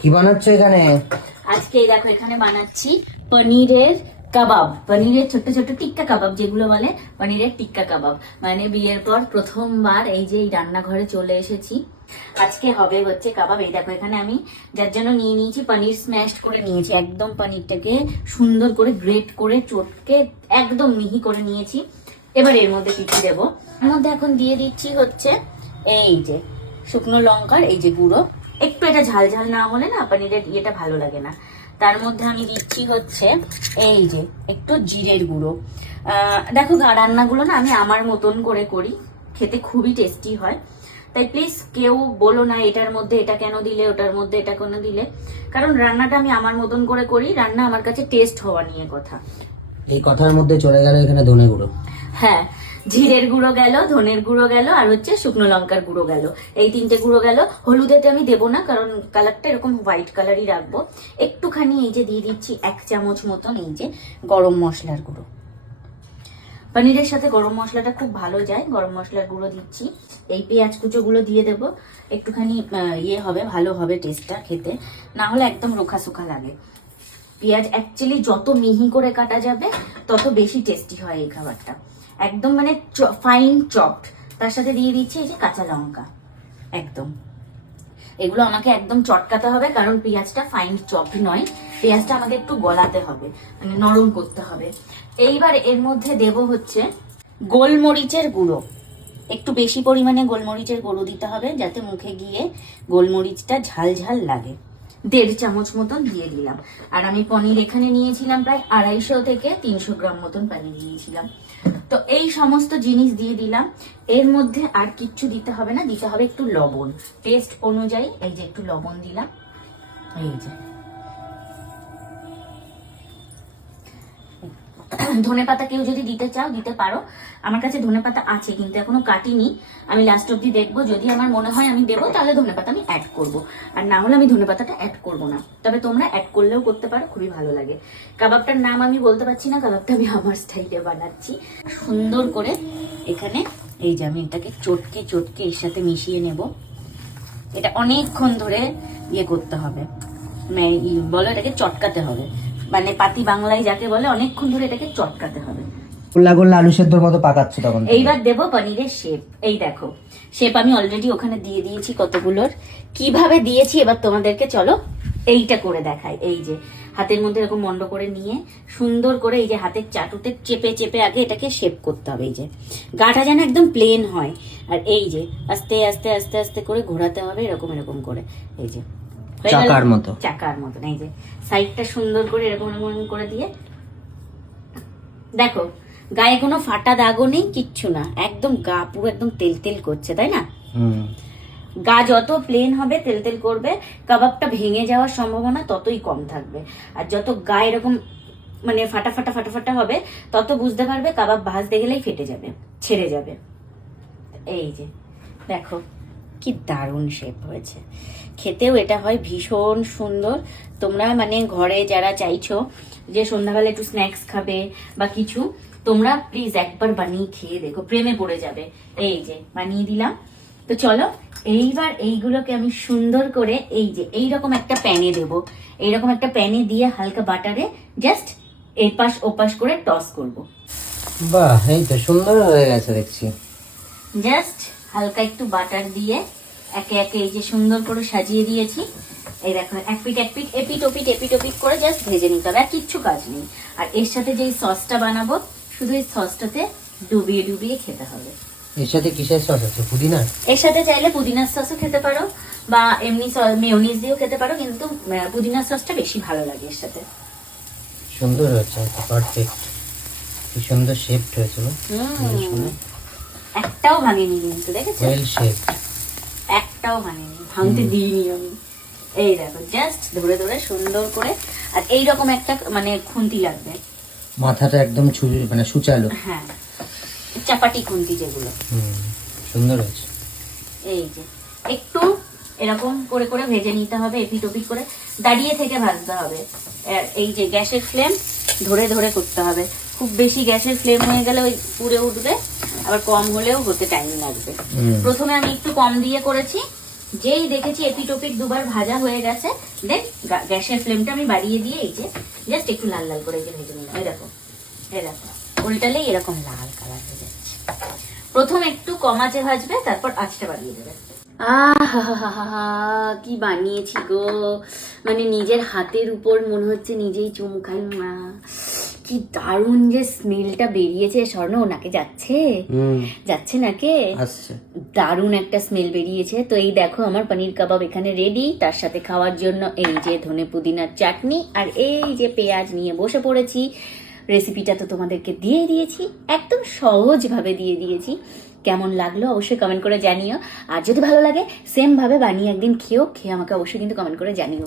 কি বানাচ্ছো এখানে? আজকে দেখো এখানে বানাচ্ছি পনিরের কাবাব, পনিরের ছোট ছোট টিক্কা কাবাব যেগুলো বলে, পনিরের টিক্কা কাবাব। মানে বিয়ের পর প্রথমবার এই যে এই রান্নাঘরে চলে এসেছি। আজকে হবে হচ্ছে কাবাব। এই দেখো এখানে আমি যার জন্য নিয়ে নিয়েছি পনির স্ম্যাশ করে নিয়েছি, একদম পনিরটাকে সুন্দর করে গ্রেট করে চটকে একদম মিহি করে নিয়েছি। এবার এর মধ্যে কিছু দেবো, এর মধ্যে এখন দিয়ে দিচ্ছি হচ্ছে এই যে শুকনো লঙ্কার এই যে গুঁড়ো, একটু এটা ঝাল ঝাল না হলে না পনিরের ইয়েটা ভালো লাগে না। তার মধ্যে আমি দিচ্ছি হচ্ছে এই যে একটু জিরের গুঁড়ো। দেখো রান্নাগুলো না আমি আমার মতন করে করি, খেতে খুবই টেস্টি হয়। তাই প্লিজ কেউ বলো না এটার মধ্যে এটা কেন দিলে, ওটার মধ্যে এটা কেন দিলে, কারণ রান্নাটা আমি আমার মতন করে করি। রান্না আমার কাছে টেস্ট হওয়া নিয়ে কথা। এই কথার মধ্যে চলে গেল এখানে ধনে গুঁড়ো। হ্যাঁ, জিরের গুঁড়ো গেল, ধনের গুঁড়ো গেল, আর হচ্ছে শুকনো লঙ্কার গুঁড়ো গেল। এই তিনটে গুঁড়ো গেল। হলুদেতে আমি দেবো না, কারণ কালারটা এরকম হোয়াইট কালারই রাখবো। একটুখানি এই যে দিয়ে দিচ্ছি 1 চামচ মতন এই যে গরম মশলার গুঁড়ো। পনিরের সাথে গরম মশলাটা খুব ভালো যায়, গরম মশলার গুঁড়ো দিচ্ছি। এই পেঁয়াজ কুচোগুলো দিয়ে দেবো, একটুখানি ইয়ে হবে, ভালো হবে টেস্টটা খেতে, না হলে একদম রোখা সুখা লাগে। পেঁয়াজ অ্যাকচুয়ালি যত মিহি করে কাটা যাবে তত বেশি টেস্টি হয় এই খাবারটা, একদম মানে ফাইন চপড। তার সাথে দিয়ে দিচ্ছি এই যে কাঁচা লঙ্কা, একদম এগুলো আমাকে একদম চটকাতে হবে, কারণ পেঁয়াজটা ফাইন চপড নয়, পেঁয়াজটা আমাকে একটু গলাতে হবে, মানে নরম করতে হবে। এইবার এর মধ্যে দেব হচ্ছে গোলমরিচের গুঁড়ো, একটু বেশি পরিমাণে গোলমরিচের গুঁড়ো দিতে হবে, যাতে মুখে গিয়ে গোলমরিচটা ঝাল ঝাল লাগে। 1.5 চামচ মতন দিয়ে দিলাম। আর আমি পনির এখানে নিয়েছিলাম প্রায় 250 থেকে 300 গ্রাম মতন পনির নিয়েছিলাম। তো এই সমস্ত জিনিস দিয়ে দিলাম। এর মধ্যে আর কিচ্ছু দিতে হবে না, দিতে হবে একটু লবণ টেস্ট অনুযায়ী। এই যে একটু লবণ দিলাম, এই যে ধনেপাতা কেউ যদি দিতে চাও দিতে পারো, আমার কাছে ধনেপাতা আছে কিন্তু এখনো কাটিনি। আমি লাস্ট অব্দি দেখবো, যদি আমার মনে হয় আমি দেবো তাহলে ধনেপাতা আমি অ্যাড করব, আর না হলে আমি ধনেপাতাটা অ্যাড করব না। তবে তোমরা অ্যাড করলেও করতে পারো, খুবই ভালো লাগে। কাবাবটার নাম আমি বলতে পারছি না, কাবাবটা আমি আমার স্টাইলে বানাচ্ছি সুন্দর করে। এখানে এই যে আমি এটাকে চটকে চটকে এর সাথে মিশিয়ে নেব। এটা অনেকক্ষণ ধরে ইয়ে করতে হবে, বলো এটাকে চটকাতে হবে, মানে পাতি বাংলায় যাকে বলে অনেকক্ষণ ধরে এটাকে চটকাতে হবে। গোল্লা গোল্লা আলু সেদ্ধর মতো পাকাচ্ছে তখন। এইবার দেবো পনিরের শেপ। এই দেখো শেপ আমি অলরেডি ওখানে দিয়ে দিয়েছি কতগুলোর। কিভাবে দিয়েছি এবার তোমাদেরকে চলো এইটা করে দেখাই। এই যে হাতের মধ্যে এরকম মন্ড করে নিয়ে সুন্দর করে এই যে হাতের চাটুতে চেপে চেপে আগে এটাকে শেপ করতে হবে। এই যে গাটা যেন একদম প্লেন হয়, আর এই যে আস্তে আস্তে আস্তে আস্তে করে ঘোরাতে হবে, এরকম এরকম করে। এই যে চাকার মতো, চাকার মতন। এই যে সাইডটা সুন্দর করে এরকম এরকম করে দিয়ে দেখো, গায়ে কোনো ফাটা দাগও নেই, কিচ্ছু না, একদম গা পুরো একদম তেল তেল করছে, তাই না? গা যত প্লেন হবে তেল তেল করবে, কাবাবটা ভেঙে যাওয়ার সম্ভাবনা ততই কম থাকবে। আর যত গা এরকম মানে ফাটা ফাটা ফাটা ফাটা হবে, তত বুঝতে পারবে কাবাব ভাজতে গেলেই ফেটে যাবে, ছেড়ে যাবে। এই যে দেখো কি দারুণ শেপ হয়েছে, খেতেও এটা হয় ভীষণ সুন্দর। তোমরা মানে ঘরে যারা চাইছো যে সন্ধ্যাবেলা একটু স্ন্যাক্স খাবে বা কিছু, তোমরা প্লিজ একবার বানিয়ে খেয়ে দেখো, প্রেমে পড়ে যাবে। এই যে বানিয়ে দিলাম। তো চলো এইবার এইগুলোকে আমি সুন্দর করে এই যে এইরকম একটা প্যানে দেবো, এইরকম একটা প্যানে দিয়ে হালকা বাটারে জাস্ট এপাশ ওপাশ করে টস করব। বাহ, এই তো সুন্দর হয়ে গেছে দেখছি। জাস্ট হালকা একটু বাটার দিয়ে একে একে এই যে সুন্দর করে সাজিয়ে দিয়েছি। এই দেখো এক পিঠ এপিট ওপিট করে জাস্ট ভেজে নিতে হবে, আর কিচ্ছু কাজ নেই। আর এর সাথে যে সসটা বানাবো, শুধু এই সসটাতে ডুবিয়ে ডুবিয়ে খেতে হবে। এর সাথে কিসের সস আছে? পুদিনা? এর সাথে চাইলে পুদিনার সসও খেতে পারো, বা এমনি মেয়োনিজ দিয়েও খেতে পারো, কিন্তু পুদিনার সসটা বেশি ভালো লাগে এর সাথে। সুন্দর হয়েছে, পারফেক্ট, কি সুন্দর শেপ হয়েছে। একটাও ভাঙেনি কিন্তু, দেখেছো? ওয়েল শেপ, একটাও ভাঙেনি, ভাঙতে দিইনি আমি। এই দেখো জাস্ট ধরে ধরে সুন্দর করে। আর এইরকম একটা মানে খুন্তি লাগবে, মাথাটা একদম মানে সুচালো। হ্যাঁ, চাপাটি খুন্তি যেগুলো। সুন্দর হয়েছে। এই যে একটু এরকম করে করে ভেজে নিতে হবে, এপিট ওপিট করে দাঁড়িয়ে থেকে ভাজতে হবে। এই যে গ্যাসের ফ্লেম ধরে ধরে করতে হবে, খুব বেশি গ্যাসের ফ্লেম হয়ে গেলে ওই পুড়ে উঠবে, আবার কম হলেও হতে টাইম লাগবে। প্রথমে আমি একটু কম দিয়ে করেছি, যেই দেখেছি এপিটোপিক দুবার ভাজা হয়ে গেছে, দেন গ্যাসের ফ্লেমটা আমি বাড়িয়ে দিয়ে এই যে জাস্ট একটু লাল লাল করে এই যে ভেজে নিলাম। এই দেখো উল্টালেই এরকম লাল কালার হয়ে যাচ্ছে। প্রথম একটু কম আঁচে ভাজবে, তারপর আঁচটা বাড়িয়ে দেবে। কি বানিয়েছি গো, মানে নিজের হাতের উপর মনে হচ্ছে নিজেই চুমখাই। কি দারুণ যে স্মেলটা বেরিয়েছে। স্বর্ণ নাকে যাচ্ছে, যাচ্ছে নাকে, আসছে। দারুণ একটা স্মেল বেরিয়েছে। তো এই দেখো আমার পনির কাবাব এখানে রেডি। তার সাথে খাওয়ার জন্য এই যে ধনে পুদিনার চাটনি আর এই যে পেঁয়াজ নিয়ে বসে পড়েছি। রেসিপিটা তো তোমাদেরকে দিয়ে দিয়েছি, একদম সহজভাবে দিয়ে দিয়েছি। কেমন লাগলো অবশ্যই কমেন্ট করে জানিও। আর যদি ভালো লাগে সেম ভাবে বানিয়ে একদিন খেয়ে আমাকে অবশ্যই কিন্তু কমেন্ট করে জানিও।